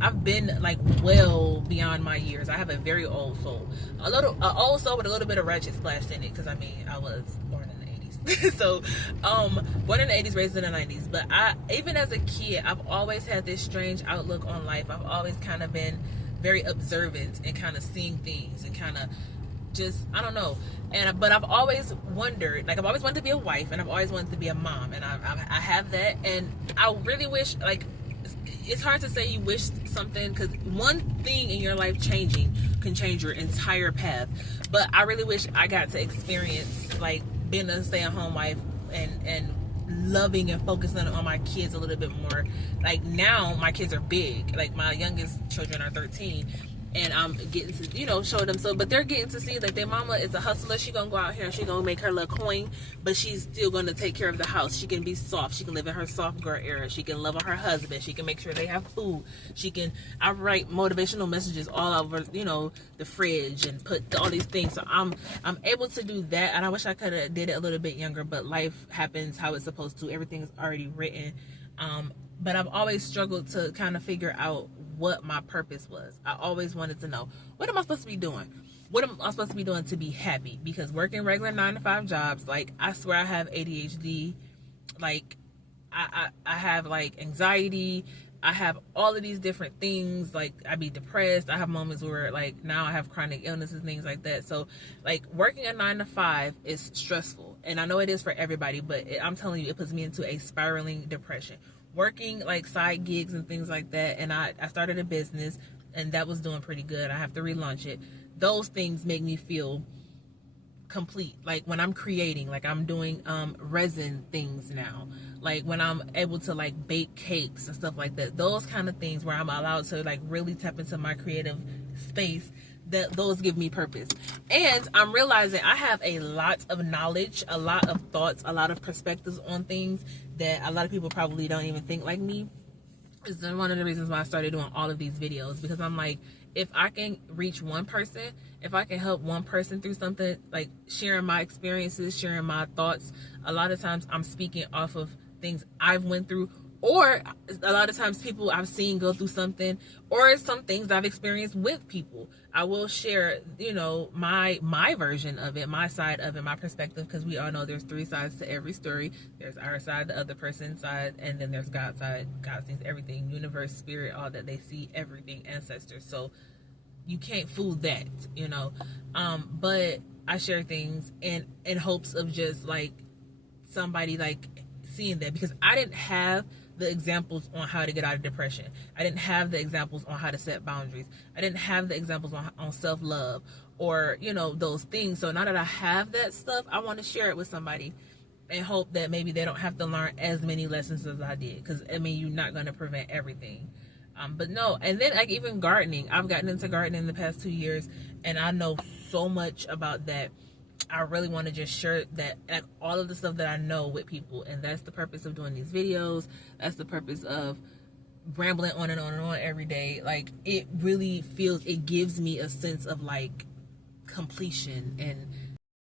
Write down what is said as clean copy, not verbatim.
I've been like well beyond my years. I have a very old soul, an old soul with a little bit of ratchet splashed in it, because I mean I was born in the 80s. So born in the 80s, raised in the 90s. But even as a kid, I've always had this strange outlook on life. I've always kind of been very observant and kind of seeing things and kind of just, I don't know. But I've always wondered, like I've always wanted to be a wife, and I've always wanted to be a mom, and I have that. And I really wish, like, it's hard to say you wish something, because one thing in your life changing can change your entire path. But I really wish I got to experience like being a stay-at-home wife and loving and focusing on my kids a little bit more. Like now my kids are big, like my youngest children are 13, and I'm getting to, you know, show them. So, but they're getting to see like their mama is a hustler. She gonna go out here and she gonna make her little coin, but she's still gonna take care of the house. She can be soft. She can live in her soft girl era. She can love on her husband. She can make sure they have food. I write motivational messages all over, you know, the fridge, and put all these things. So I'm able to do that, and I wish I could have did it a little bit younger, but life happens how it's supposed to. Everything is already written. But I've always struggled to kind of figure out what my purpose was. I always wanted to know, what am I supposed to be doing? What am I supposed to be doing to be happy? Because working regular 9-to-5 jobs, like I swear I have ADHD, like I have like anxiety, I have all of these different things. Like I be depressed. I have moments where like now I have chronic illnesses, things like that. So like working a 9-to-5 is stressful, and I know it is for everybody, but I'm telling you, it puts me into a spiraling depression. Working like side gigs and things like that, and I started a business, and that was doing pretty good. I have to relaunch it. Those things make me feel complete. Like when I'm creating, like I'm doing resin things now, like when I'm able to like bake cakes and stuff like that, those kind of things where I'm allowed to like really tap into my creative space, that those give me purpose. And I'm realizing I have a lot of knowledge, a lot of thoughts, a lot of perspectives on things that a lot of people probably don't even think like me. It's one of the reasons why I started doing all of these videos, because I'm like, if I can reach one person, if I can help one person through something, like sharing my experiences, sharing my thoughts, a lot of times I'm speaking off of things I've went through, or a lot of times people I've seen go through something, or some things I've experienced with people. I will share, you know, my version of it, my side of it, my perspective, because we all know there's 3 sides to every story. There's our side, the other person's side, and then there's God's side. God sees everything, universe, spirit, all that. They see everything, ancestors. So you can't fool that, you know. But I share things in hopes of just like somebody like seeing that, because I didn't have the examples on how to get out of depression. I didn't have the examples on how to set boundaries. I didn't have the examples on self-love, or, you know, those things. So now that I have that stuff, I want to share it with somebody and hope that maybe they don't have to learn as many lessons as I did. Because, I mean, you're not going to prevent everything. But no, and then like even gardening. I've gotten into gardening in the past 2 years, and I know so much about that. I really want to just share that, like, all of the stuff that I know with people, and that's the purpose of doing these videos. That's the purpose of rambling on and on and on every day. Like, it really feels, it gives me a sense of like completion, and